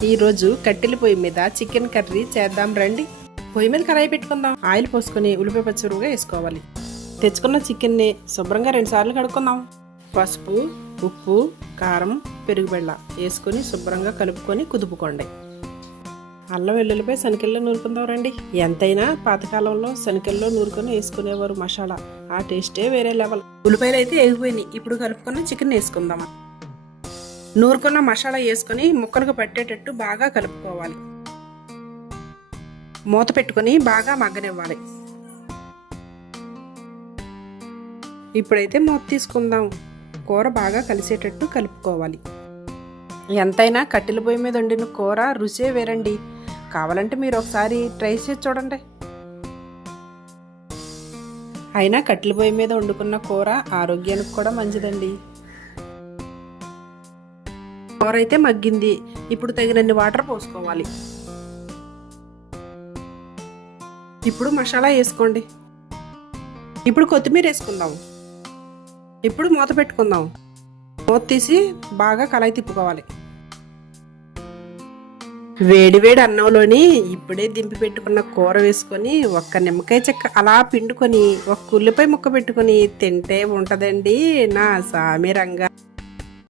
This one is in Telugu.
ఈరోజు కట్టెల పొయ్యి మీద చికెన్ కర్రీ చేద్దాం రండి. పొయ్యి మీద కడాయి పెట్టుకుందాం. ఆయిల్ పోసుకొని ఉల్లిపాయ పచ్చిమిరపకాయ వేసుకోవాలి. తెచ్చుకున్న చికెన్ని శుభ్రంగా 2 సార్లు కడుక్కుందాం. పసుపు, ఉప్పు, కారం, పెరుగు బెల్ల వేసుకొని శుభ్రంగా కలుపుకొని కుదుపుకోండి. అల్లం వెల్లుల్లిపై శనగల్లో నూరుకుందాం రండి. ఎంతైనా పాతకాలంలో శనగల్లో నూరుకొని వేసుకునేవారు మసాలా. ఆ టేస్టే వేరే లెవెల్. ఉల్లిపాయలు అయితే వేగిపోయినాయి. ఇప్పుడు కలుపుకొని చికెన్ వేసుకుందాం. నూరుకున్న మసాలా వేసుకొని ముక్కలకు పట్టేటట్టు బాగా కలుపుకోవాలి. మూత పెట్టుకొని బాగా మగ్గనివ్వాలి. ఇప్పుడైతే మూత తీసుకుందాం. కూర బాగా కలిసేటట్టు కలుపుకోవాలి. ఎంతైనా కట్టెల పొయ్యి మీద వండిన కూర రుచే వేరండి. కావాలంటే మీరు ఒకసారి ట్రై చేసి చూడండి. అయినా కట్టెల పొయ్యి మీద వండుకున్న కూర ఆరోగ్యానికి కూడా మంచిదండి. కూర అయితే మగ్గింది. ఇప్పుడు తగినన్ని వాటర్ పోసుకోవాలి. ఇప్పుడు మసాలా వేసుకోండి. ఇప్పుడు కొత్తిమీర వేసుకుందాం. ఇప్పుడు మూత పెట్టుకుందాం. మూత తీసి బాగా కళాయి తిప్పుకోవాలి. వేడి వేడి అన్నంలోని ఇప్పుడే దింపి పెట్టుకున్న కూర వేసుకొని ఒక్క నిమ్మకాయ చెక్క అలా పిండుకొని ఒక ఉల్లిపాయ ముక్క పెట్టుకొని తింటే ఉంటదండి నా సామి రంగా.